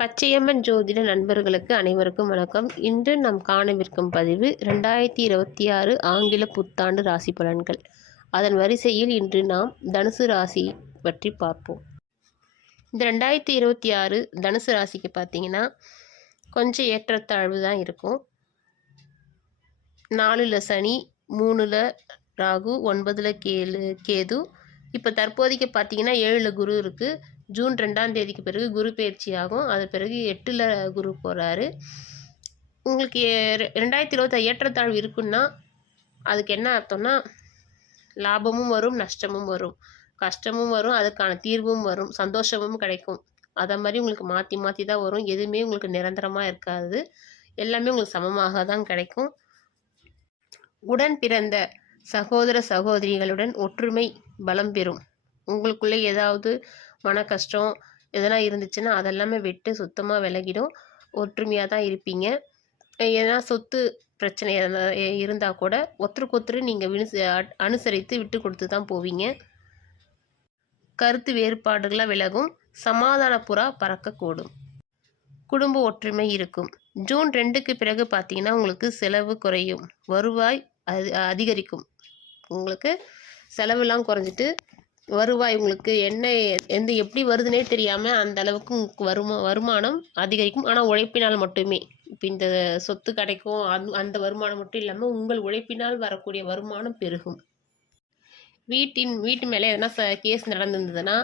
பச்சையம்மன் ஜோதிட நண்பர்களுக்கு அனைவருக்கும் வணக்கம். இன்று நாம் காணவிருக்கும் பதிவு 2026 ஆங்கில புத்தாண்டு ராசி பலன்கள். அதன் வரிசையில் இன்று நாம் தனுசு ராசி பற்றி பார்ப்போம். இந்த 2026 தனுசு ராசிக்கு பார்த்தீங்கன்னா கொஞ்சம் ஏற்றத்தாழ்வு தான் இருக்கும். 4ல் சனி, 3ல் ராகு, 9ல் கேது. இப்போ தற்போதைக்கு பார்த்தீங்கன்னா 7ல் குரு இருக்குது. ஜூன் 2ஆம் தேதிக்கு பிறகு குரு பயிற்சி ஆகும். அது பிறகு 8ல் குரு போகிறாரு. உங்களுக்கு 2026 ஏற்றத்தாழ்வு இருக்குன்னா அதுக்கு என்ன அர்த்தம்னா, லாபமும் வரும், நஷ்டமும் வரும், கஷ்டமும் வரும், அதுக்கான தீர்வும் வரும், சந்தோஷமும் கிடைக்கும். அதை மாதிரி உங்களுக்கு மாற்றி மாற்றி தான் வரும். எதுவுமே உங்களுக்கு நிரந்தரமாக இருக்காது. எல்லாமே உங்களுக்கு சமமாக தான் கிடைக்கும். உடன் பிறந்த சகோதர சகோதரிகளுடன் ஒற்றுமை பலம் பெறும். உங்களுக்குள்ளே ஏதாவது மன கஷ்டம் எதனா இருந்துச்சுன்னா அதெல்லாமே விட்டு சுத்தமாக விலகிடும். ஒற்றுமையாக தான் இருப்பீங்க. ஏன்னா சொத்து பிரச்சனை இருந்தால் கூட ஒருத்தருக்கு ஒருத்தர் நீங்கள் அனுசரித்து விட்டு கொடுத்து தான் போவீங்க. கருத்து வேறுபாடுகளாக விலகும். சமாதான புறா பறக்கக்கூடும். குடும்ப ஒற்றுமை இருக்கும். ஜூன் 2க்கு பிறகு பார்த்தீங்கன்னா உங்களுக்கு செலவு குறையும், வருவாய் அதிகரிக்கும். உங்களுக்கு செலவுலாம் குறைஞ்சிட்டு வருவாய் உங்களுக்கு எப்படி வருதுன்னே தெரியாமல் அந்த அளவுக்கு உங்களுக்கு வருமானம் அதிகரிக்கும். ஆனால் உழைப்பினால் மட்டுமே. இப்போ இந்த சொத்து கிடைக்கும் அந்த வருமானம் மட்டும் இல்லாமல் உங்கள் உழைப்பினால் வரக்கூடிய வருமானம் பெருகும். வீட்டு மேலே எதனா கேஸ் நடந்திருந்ததுன்னா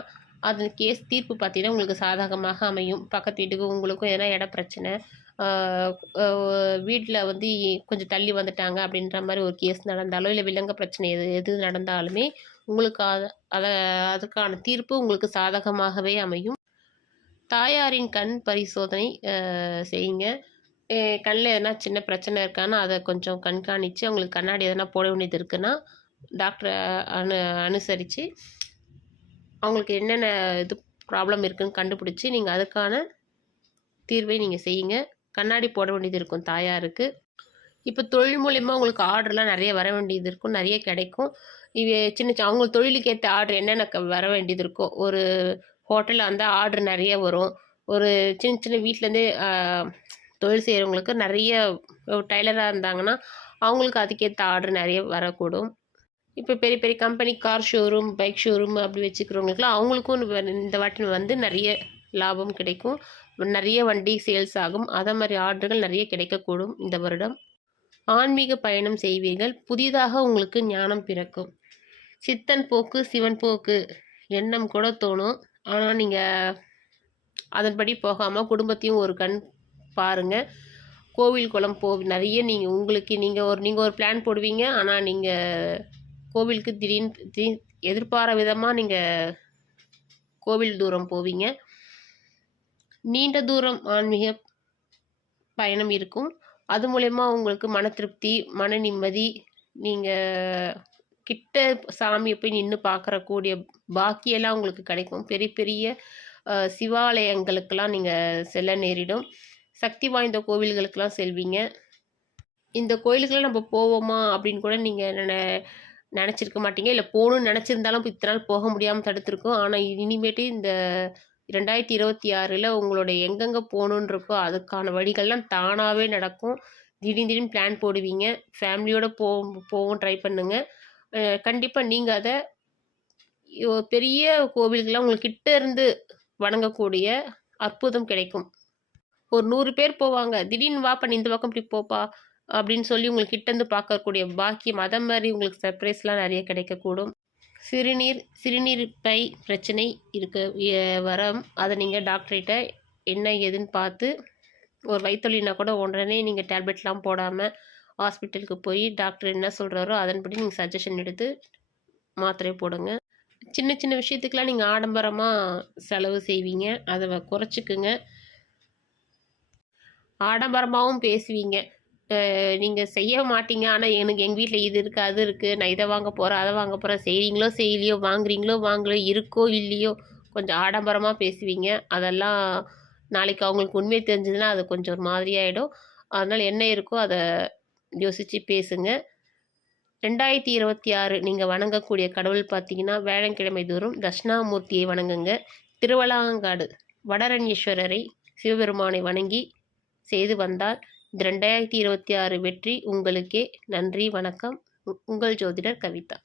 அது கேஸ் தீர்ப்பு பார்த்தீங்கன்னா உங்களுக்கு சாதகமாக அமையும். பக்கத்து வீட்டுக்கு உங்களுக்கும் எதனா இட பிரச்சனை, வீட்டில் வந்து கொஞ்சம் தள்ளி வந்துட்டாங்க அப்படின்ற மாதிரி ஒரு கேஸ் நடந்தாலோ இல்லை விலங்கு பிரச்சனை எது நடந்தாலுமே உங்களுக்கு அதுக்கான தீர்ப்பு உங்களுக்கு சாதகமாகவே அமையும். தாயாரின் கண் பரிசோதனை செய்யுங்க. கண்ணில் எதனா சின்ன பிரச்சனை இருக்கான்னா அதை கொஞ்சம் கண்காணித்து அவங்களுக்கு கண்ணாடி எதனா போட வேண்டியது இருக்குன்னா டாக்டரை அனுசரித்து அவங்களுக்கு என்னென்ன இது ப்ராப்ளம் இருக்குதுன்னு கண்டுபிடிச்சி நீங்கள் அதுக்கான தீர்வை நீங்கள் செய்யுங்க. கண்ணாடி போட வேண்டியது இருக்கும் தாயாருக்கு. இப்போ தொழில் மூலிமா உங்களுக்கு ஆர்டர்லாம் நிறைய வர வேண்டியது இருக்கும், நிறைய கிடைக்கும். இது சின்ன அவங்க தொழிலுக்கு ஏற்ற ஆர்டர் என்னென்ன வர வேண்டியது இருக்கோ, ஒரு ஹோட்டலில் அந்த ஆர்டர் நிறைய வரும். ஒரு சின்ன வீட்டிலேருந்தே தொழில் செய்கிறவங்களுக்கு நிறைய டைலராக இருந்தாங்கன்னா அவங்களுக்கு அதுக்கேற்ற ஆர்டர் நிறைய வரக்கூடும். இப்போ பெரிய பெரிய company car showroom, bike showroom அப்படி வச்சுக்கிறவங்களுக்குலாம் அவங்களுக்கும் இந்த வாட்டி வந்து நிறைய லாபம் கிடைக்கும். நிறைய வண்டி சேல்ஸ் ஆகும். அதை மாதிரி ஆர்டர்கள் நிறைய கிடைக்கக்கூடும் இந்த வருடம். ஆன்மீக பயணம் செய்வீர்கள். புதிதாக உங்களுக்கு ஞானம் பிறக்கும். சித்தன் போக்கு சிவன் போக்கு எண்ணம் கூட தோணும். ஆனால் நீங்கள் அதன்படி போகாமல் குடும்பத்தையும் ஒரு கண் பாருங்கள். கோவில் குளம் நிறைய நீங்கள் ஒரு பிளான் போடுவீங்க. ஆனால் நீங்கள் கோவிலுக்கு திடீர்னு எதிர்பாராத விதமாக நீங்கள் கோவில் தூரம் போவீங்க. நீண்ட தூரம் ஆன்மீக பயணம் இருக்கும். அது மூலயமா உங்களுக்கு மன திருப்தி, மன நிம்மதி, நீங்கள் கிட்ட சாமியை போய் நின்று பார்க்கறக்கூடிய பாக்கியெல்லாம் உங்களுக்கு கிடைக்கும். பெரிய பெரிய சிவாலயங்களுக்கெல்லாம் நீங்கள் செல்ல நேரிடும். சக்தி வாய்ந்த கோவில்களுக்கெல்லாம் செல்வீங்க. இந்த கோயிலுக்கெல்லாம் நம்ம போவோமா அப்படின்னு கூட நீங்கள் நினச்சிருக்க மாட்டீங்க. இல்லை போகணுன்னு நினச்சிருந்தாலும் இத்தனை நாள் போக முடியாமல் தடுத்துருக்கோம். ஆனால் இனிமேட்டு இந்த 2026 உங்களுடைய எங்கெங்கே போகணுன்னு இருக்கோ அதுக்கான வழிகள்லாம் தானாகவே நடக்கும். திடீர்னு பிளான் போடுவீங்க. ஃபேமிலியோடு போகவும் ட்ரை பண்ணுங்கள். கண்டிப்பாக நீங்கள் அதை பெரிய கோவில்கள்லாம் உங்களுக்கு கிட்ட இருந்து வணங்கக்கூடிய அற்புதம் கிடைக்கும். ஒரு 100 பேர் போவாங்க, திடீர்னு வா பண்ணி இந்த பக்கம் இப்படி போப்பா அப்படின்னு சொல்லி உங்களுக்கு கிட்டேருந்து பார்க்கக்கூடிய பாக்கியம், அதை மாதிரி உங்களுக்கு சர்ப்ரைஸ்லாம் நிறைய கிடைக்கக்கூடும். சிறுநீர் பை பிரச்சனை வரம். அதை நீங்கள் டாக்டர்கிட்ட என்ன ஏதுன்னு பார்த்து, ஒரு வயிற்றுலினா கூட உடனே நீங்கள் டேப்லெட்லாம் போடாமல் ஹாஸ்பிட்டலுக்கு போய் டாக்டர் என்ன சொல்கிறாரோ அதன்படி நீங்கள் சஜஷன் எடுத்து மாத்திரை போடுங்க. சின்ன சின்ன விஷயத்துக்கெலாம் நீங்கள் ஆடம்பரமாக செலவு செய்வீங்க. அதை குறைச்சிக்குங்க. ஆடம்பரமாகவும் பேசுவீங்க. நீங்கள் செய்ய மாட்டீங்க. ஆனால் எங்கள் வீட்டில் இது இருக்குது, அது இருக்குது, நான் இதை வாங்க போகிறேன், அதை வாங்க போகிறேன், செய்கிறீங்களோ செய்யலையோ, வாங்குறீங்களோ வாங்கலையோ, இருக்கோ இல்லையோ, கொஞ்சம் ஆடம்பரமாக பேசுவீங்க. அதெல்லாம் நாளைக்கு அவங்களுக்கு உண்மையை தெரிஞ்சதுன்னா அது கொஞ்சம் ஒரு மாதிரியாகிடும். அதனால் என்ன இருக்கோ அதை யோசித்து பேசுங்க. 2026 நீங்கள் வணங்கக்கூடிய கடவுள் பார்த்தீங்கன்னா வேளங்கிழமை தோறும் தட்சிணாமூர்த்தியை வணங்குங்க. திருவலாங்காடு வடரண்யேஸ்வரரை சிவபெருமானை வணங்கி செய்து வந்தால் இந்த 2026 வெற்றி உங்களுக்கே. நன்றி, வணக்கம். உங்கள் ஜோதிடர் கவிதா.